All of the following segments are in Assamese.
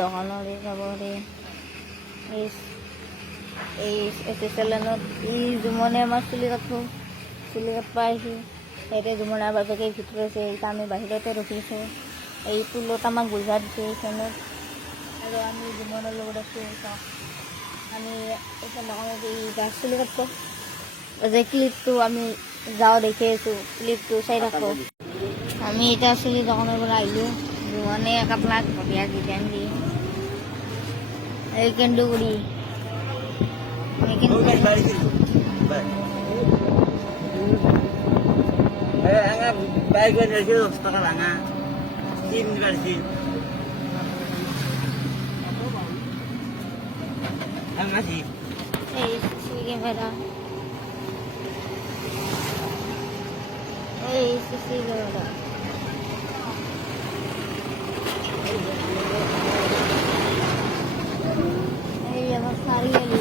দোকানৰ চাবৰে এই চেলুনত জুমনে আমাৰ চুলি কাটব আহিছোঁ। সেইতে জুমনাৰ বাপেকে ভিতৰত আছে, এতিয়া আমি বাহিৰতে ৰখিছোঁ। এই পুলত আমাক বুজা দিছে এইখনত, আৰু আমি জুমনৰ লগত আছোঁ। আমি এইখন দোকানত এই গাছ চুলি কাটব যে ক্লিপটো আমি যাওঁ দেখি আছোঁ, ক্লিপটো চাই থাকোঁ। আমি এতিয়া চুলি দোকানৰ পৰা আহিলোঁ। জুমনে কাটলাক বঢ়িয়া ডিজাইন দি এই কেন্দুগুৰি বাইক 10 টাকা ভাঙা চিন পারছি ভাঙাছি এই সিসি ক্যামেরা এই আমার সারি আলি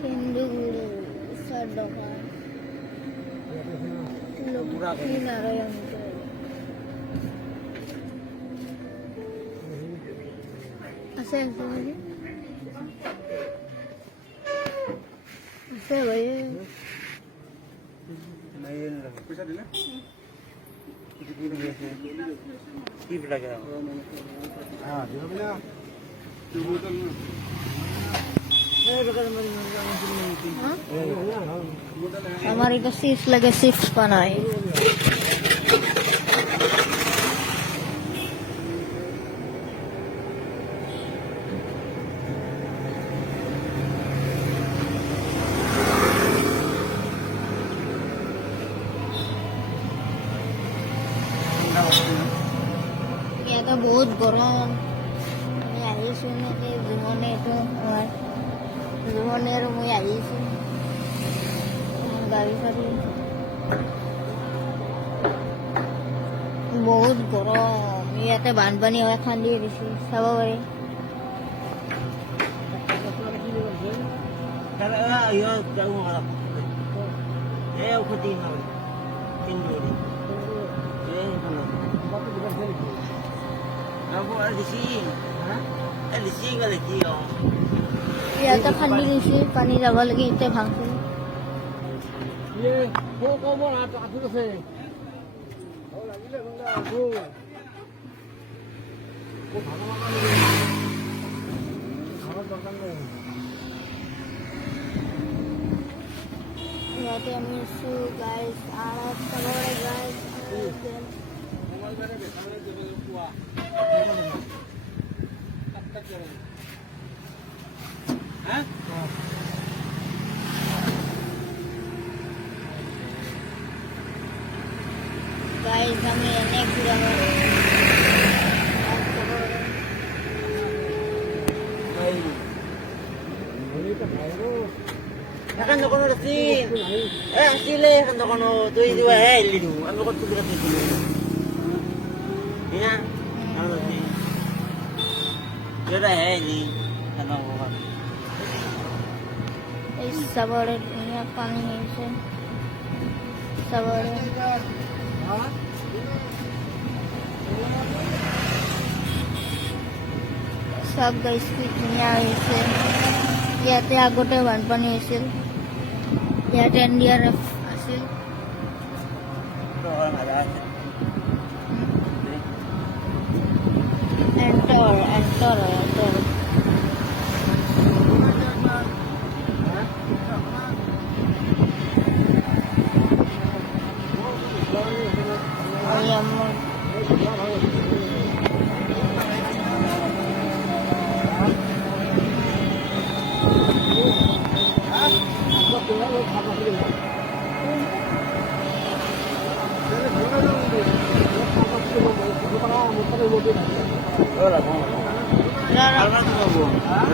কেন্দুগুড়ি সরডকা লক্ষ্মী নারায়ণ আছে ভাই पैसा दिला কি লাগে হ্যাঁ দিও না তুই বোতল না हमारी तो सिक्स लगे 6 बनाए ये तो बहुत गरम आई सुने के जुमने तो जुमने मैं आई गाड़ी सारी बहुत गरम ইয়াতে বানপানী হয় খান্দি দিছে চাব পাৰি Kalau ayo jauh malam. Ukhuti malam. Tinggi. Kalau. Aku ada di sini. Ada di sini kali dia. ইয়াতে খান্দি দিছে পানী যাব লাগে এতিয়া ভাঙছে কমৰ আঁঠু আছে লাগিলে আঁঠু ইয়াতে আমি আছো গাইজ আৰু চাবৰে গাইজ গাইজ আমি এনে ঘূৰাব Akan dokono resin. Asile kan dokono tu itu lidu. Anu kok tu berarti dulu. Ya. Anu sih. Jadi ini kan apa? এই চাবৰে ধুনীয়া পানী আহিছে চাবৰে সব গাইজ কি ধুনীয়া আহিছে ইয়াতে আগতে বানপানী হৈছিল ইয়াতে NDRF আছিল এণ্টৰ Wala,